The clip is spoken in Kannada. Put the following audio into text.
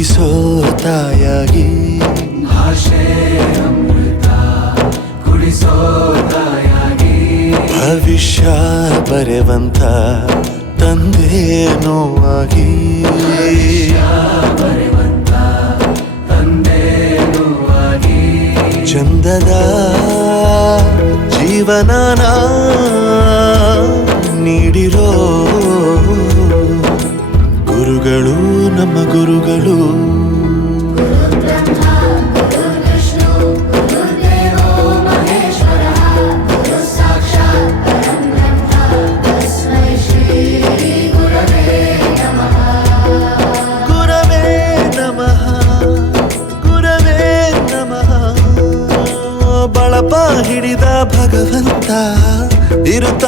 ನುಡಿಸೋ ತಾಯಾಗಿ ಭಾಷೆ ಅಮೃತ ಕುಡಿಸೋ ತಾಯಾಗಿ ಭವಿಷ್ಯ ಬರೆವಂತ ತಂದೆನೋ ಆಗಿ ಬರೆವಂತ ತಂದೆನೂ ಆಗಿ ಚಂದದ ಜೀವನನ ನೀಡಿರೋ ಗುರುಗಳು ನಮ್ಮ ಗುರುಗಳು ಗುರವೇ ನಮಃ ಗುರವೇ ನಮಃ ಬಳಪ ಹಿಡಿದ ಭಗವಂತ ಇರುತ್ತ